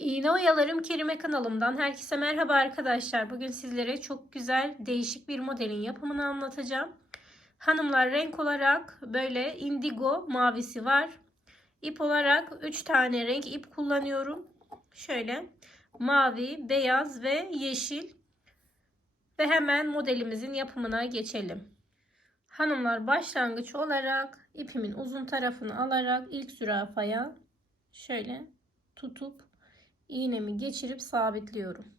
İğne Oyalarım Kerime kanalımdan herkese merhaba arkadaşlar. Bugün sizlere çok güzel değişik bir modelin yapımını anlatacağım. Hanımlar renk olarak böyle indigo mavisi var. İp olarak 3 tane renk ip kullanıyorum. Şöyle mavi, beyaz ve yeşil. Ve hemen modelimizin yapımına geçelim. Hanımlar başlangıç olarak ipimin uzun tarafını alarak ilk zürafaya şöyle tutup iğnemi geçirip sabitliyorum.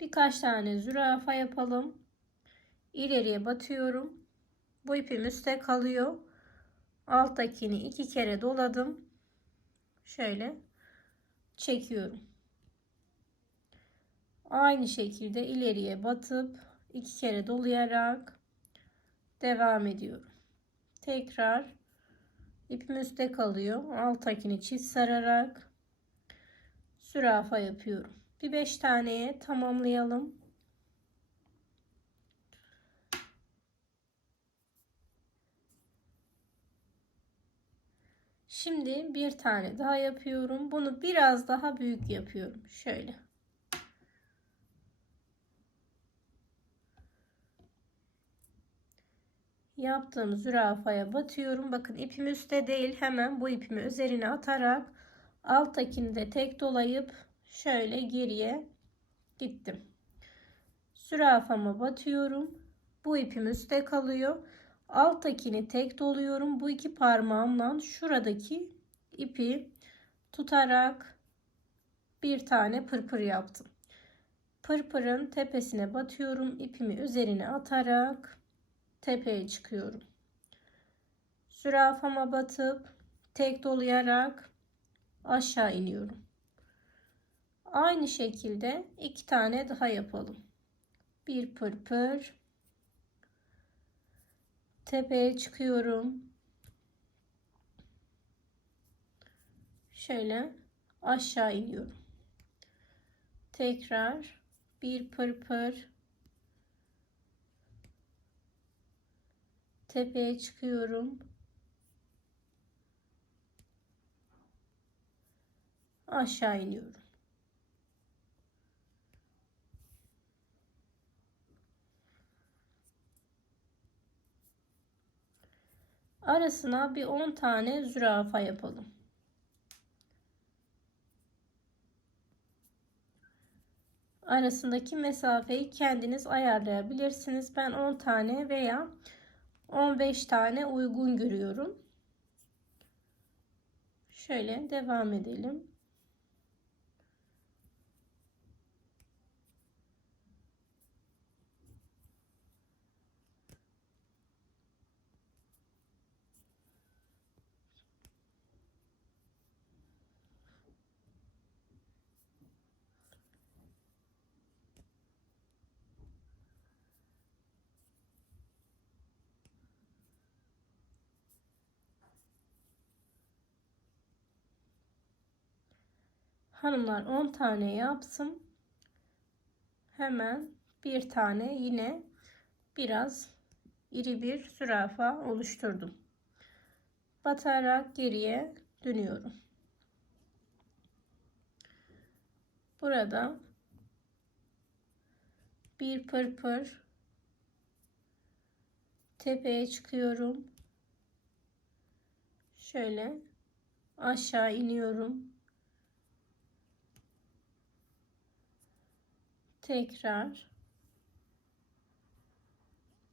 Birkaç tane zürafa yapalım. İleriye batıyorum. Bu ipim üstte kalıyor. Alttakini iki kere doladım. Şöyle çekiyorum. Aynı şekilde ileriye batıp iki kere dolayarak devam ediyorum. Tekrar ipim üstte kalıyor. Alttakini çift sararak zürafa yapıyorum. Bir beş taneye tamamlayalım. Şimdi bir tane daha yapıyorum. Bunu biraz daha büyük yapıyorum. Şöyle. Yaptığım zürafaya batıyorum. Bakın ipim üstte değil. Hemen bu ipimi üzerine atarak alttakini de tek dolayıp şöyle geriye gittim. Zürafama batıyorum. Bu ipim üstte kalıyor. Alttakini tek doluyorum. Bu iki parmağımla şuradaki ipi tutarak bir tane pırpır yaptım. Pırpırın tepesine batıyorum. İpimi üzerine atarak tepeye çıkıyorum. Zürafama batıp tek dolayarak aşağı iniyorum. Aynı şekilde iki tane daha yapalım. Bir pırpır tepeye çıkıyorum. Şöyle aşağı iniyorum. Tekrar bir pırpır tepeye çıkıyorum. Aşağı iniyorum. Arasına bir 10 tane zürafa yapalım. Arasındaki mesafeyi kendiniz ayarlayabilirsiniz. Ben 10 tane veya 15 tane uygun görüyorum. Şöyle devam edelim. Hanımlar 10 tane yaptım. Hemen bir tane yine biraz iri bir zürafa oluşturdum. Batarak geriye dönüyorum. Burada bir pırpır tepeye çıkıyorum. Şöyle aşağı iniyorum. Tekrar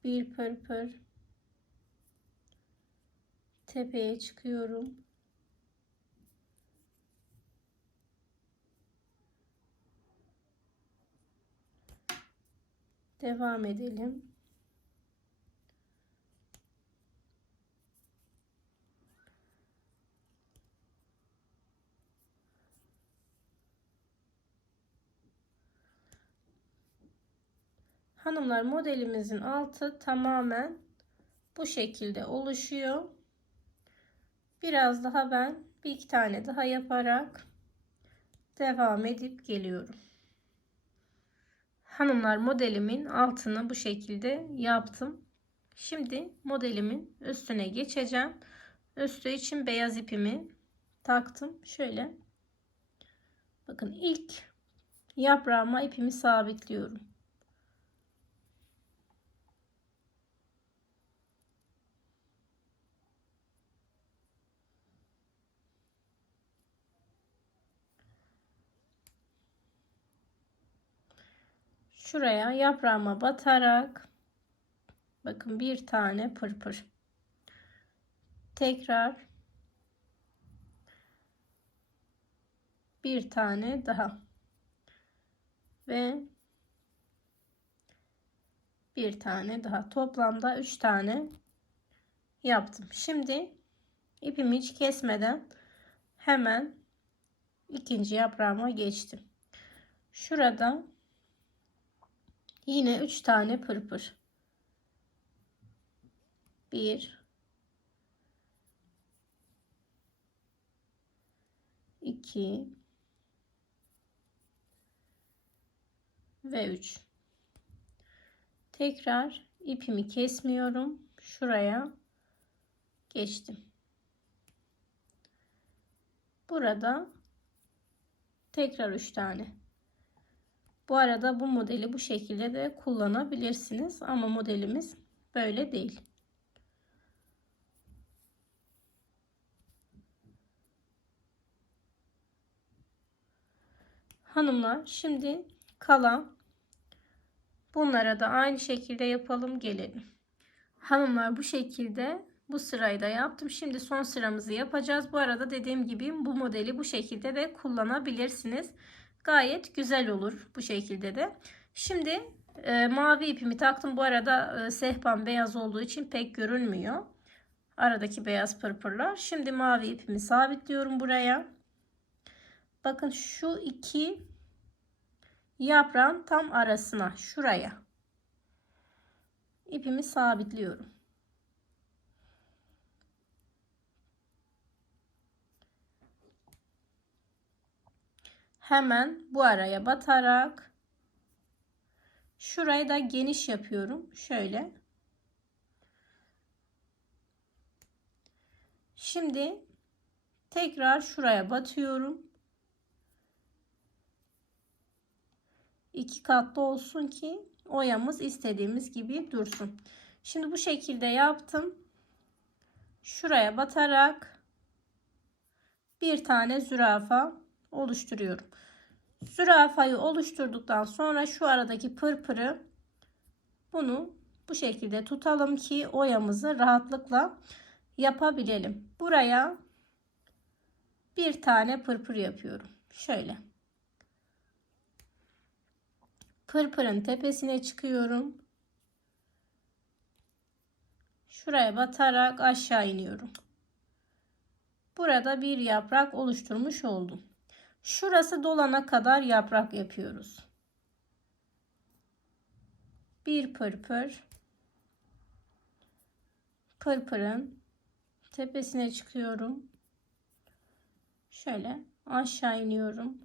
bir pırpır tepeye çıkıyorum. Devam edelim. Hanımlar modelimizin altı tamamen bu şekilde oluşuyor. Biraz daha ben bir iki tane daha yaparak devam edip geliyorum. Hanımlar modelimin altını bu şekilde yaptım. Şimdi modelimin üstüne geçeceğim. Üstü için beyaz ipimi taktım. Şöyle. Bakın ilk yaprağıma ipimi sabitliyorum. Şuraya yaprağıma batarak bakın bir tane pırpır. Tekrar bir tane daha ve bir tane daha toplamda üç tane yaptım. Şimdi ipimi hiç kesmeden hemen ikinci yaprağıma geçtim. Şurada yine üç tane pırpır. Bir, iki, ve 3 tekrar ipimi kesmiyorum. Şuraya geçtim. Burada tekrar 3 tane bu arada bu modeli bu şekilde de kullanabilirsiniz ama modelimiz böyle değil hanımlar şimdi kalan Bunlara da aynı şekilde yapalım gelelim. Hanımlar bu şekilde bu sırayı da yaptım. Şimdi son sıramızı yapacağız. Bu arada dediğim gibi bu modeli bu şekilde de kullanabilirsiniz. Gayet güzel olur bu şekilde de. Şimdi e, mavi ipimi taktım. Bu arada e, sehpan beyaz olduğu için pek görünmüyor. Aradaki beyaz pırpırlar. Şimdi mavi ipimi sabitliyorum buraya. Bakın şu iki yaprağın tam arasına şuraya ipimi sabitliyorum. Hemen bu araya batarak şurayı da geniş yapıyorum. Şöyle. Şimdi tekrar şuraya batıyorum. iki katlı olsun ki oyamız istediğimiz gibi dursun. Şimdi bu şekilde yaptım. Şuraya batarak bir tane zürafa oluşturuyorum. Zürafayı oluşturduktan sonra şu aradaki pırpırı bunu bu şekilde tutalım ki oyamızı rahatlıkla yapabilelim. Buraya bir tane pırpır yapıyorum. Şöyle. Pırpırın tepesine çıkıyorum. Şuraya batarak aşağı iniyorum. Burada bir yaprak oluşturmuş oldum. Şurası dolana kadar yaprak yapıyoruz. Bir pırpır. Pırpırın tepesine çıkıyorum. Şöyle aşağı iniyorum.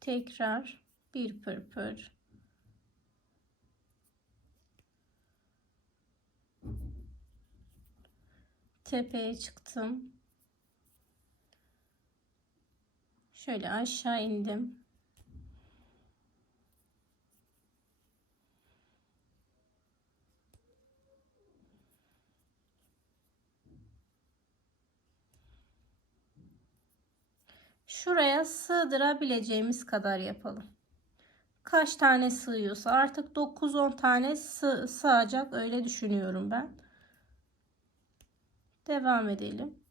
Tekrar bir pırpır tepeye çıktım şöyle aşağı indim şuraya sığdırabileceğimiz kadar yapalım kaç tane sığıyorsa artık 9-10 tane sığ, sığacak öyle düşünüyorum ben. Devam edelim.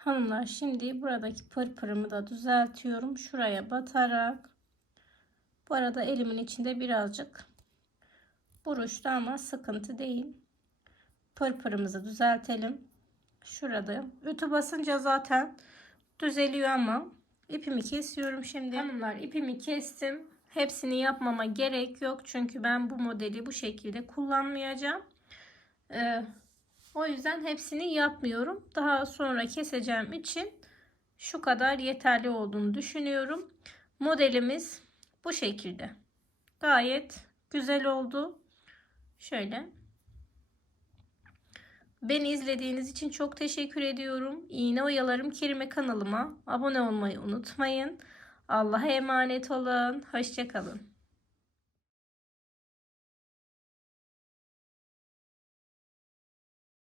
Hanımlar şimdi buradaki pırpırımı da düzeltiyorum. Şuraya batarak. Bu arada elimin içinde birazcık buruştu ama sıkıntı değil. Pırpırımızı düzeltelim. Şurada ütü basınca zaten düzeliyor ama ipimi kesiyorum şimdi. Hanımlar ipimi kestim. Hepsini yapmama gerek yok. Çünkü ben bu modeli bu şekilde kullanmayacağım. Ee, o yüzden hepsini yapmıyorum. Daha sonra keseceğim için şu kadar yeterli olduğunu düşünüyorum. Modelimiz bu şekilde. Gayet güzel oldu. Şöyle. Beni izlediğiniz için çok teşekkür ediyorum. İğne Oyalarım Kerime kanalıma abone olmayı unutmayın. Allah'a emanet olun. Hoşçakalın.